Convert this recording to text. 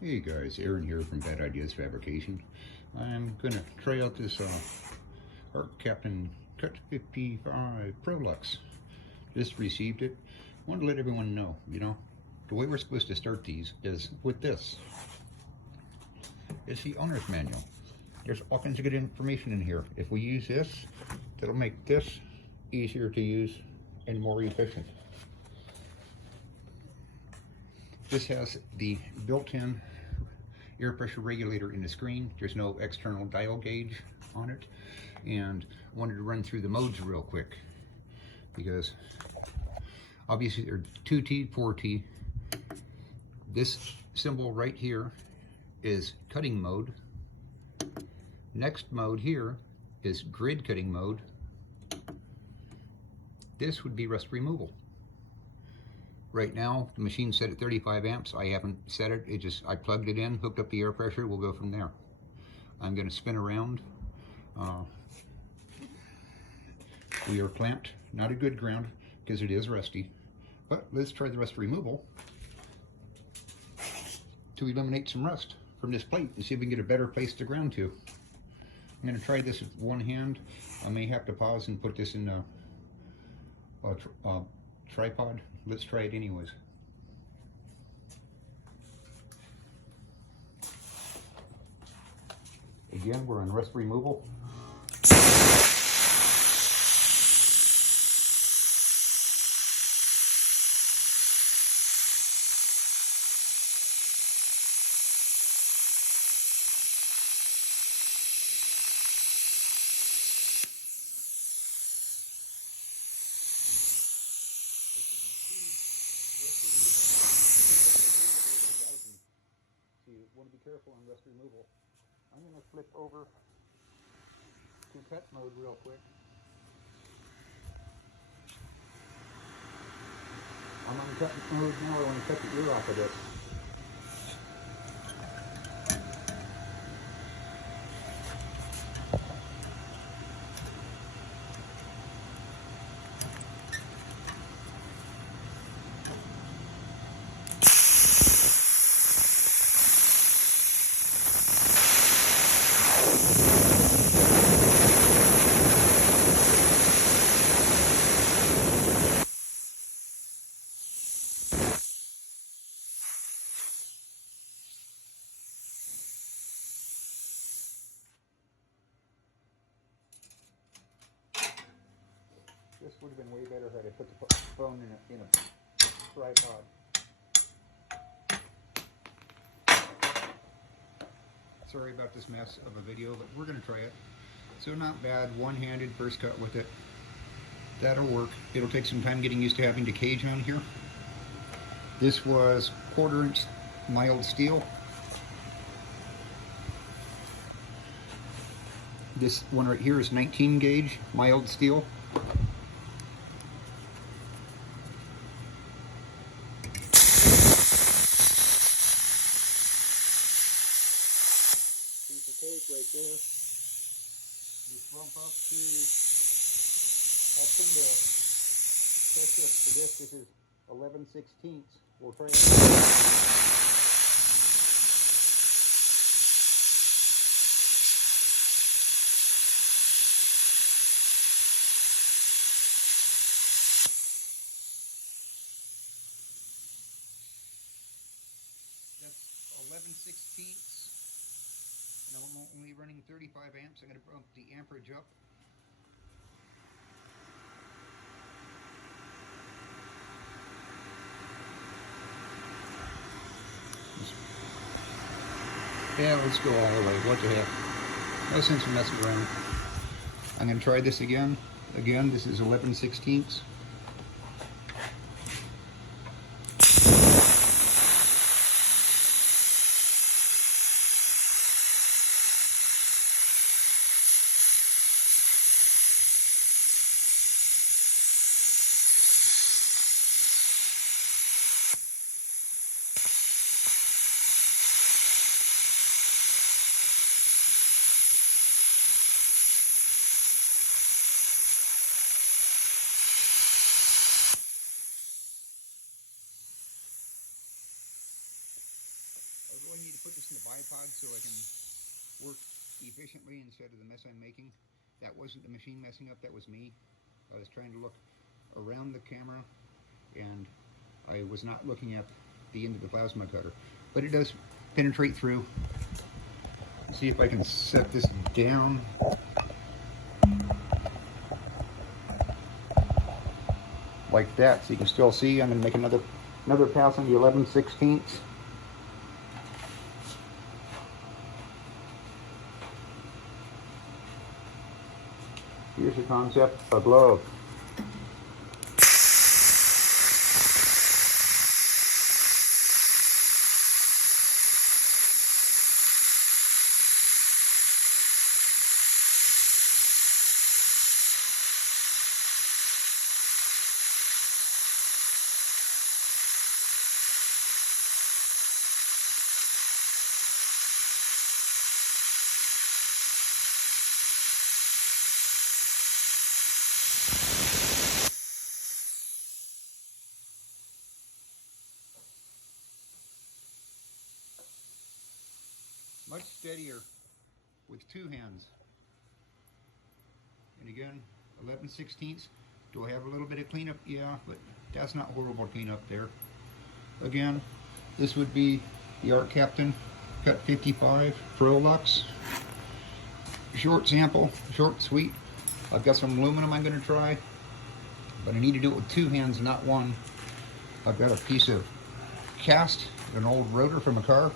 Hey guys, Aaron here from Bad Ideas Fabrication. I'm gonna try out this Arc Captain Cut 55 Prolux. Just received it. Wanted to let everyone know, the way we're supposed to start these is with this. It's the owner's manual. There's all kinds of good information in here. If we use this, that'll make this easier to use and more efficient. This has the built-in air pressure regulator in the screen. There's no external dial gauge on it. And I wanted to run through the modes real quick because obviously they're 2T, 4T. This symbol right here is cutting mode. Next mode here is grid cutting mode. This would be rust removal. Right now, the machine's set at 35 amps. I haven't set it. I plugged it in, hooked up the air pressure. We'll go from there. I'm going to spin around. We are clamped, not a good ground because it is rusty. But let's try the rust removal to eliminate some rust from this plate and see if we can get a better place to ground to. I'm going to try this with one hand. I may have to pause and put this in a tripod. Let's try it anyways. Again, we're on rust removal. You want to be careful on rust removal. I'm going to flip over to cut mode real quick. I'm on cut mode now. I want to cut the ear off of this. This would have been way better had I put the phone in a tripod. Sorry about this mess of a video, but we're going to try it. So not bad, one-handed first cut with it. That'll work. It'll take some time getting used to having the cage on here. This was 1/4 inch mild steel. This one right here is 19 gauge mild steel. Piece of tape right there. Just bump up and press up for this. This is 11/16. We'll try it. That's 11/16. And I'm only running 35 amps. I'm going to bump the amperage up. Yeah, let's go all the way. What the heck? No sense in messing around. I'm going to try this again. Again, this is 11/16. put this in the bipod so I can work efficiently instead of the mess I'm making. That wasn't the machine messing up, that was me. I was trying to look around the camera and I was not looking at the end of the plasma cutter. But it does penetrate through. See if I can set this down. Like that, so you can still see. I'm going to make another pass on the 11/16. Here's the concept of glove. Much steadier with two hands. And again, 11/16. Do I have a little bit of cleanup? Yeah, but that's not horrible cleanup there. Again, this would be the Art Captain Cut 55 Prolux. Short sample, short and sweet. I've got some aluminum I'm going to try, but I need to do it with two hands, not one. I've got a piece of cast, an old rotor from a car.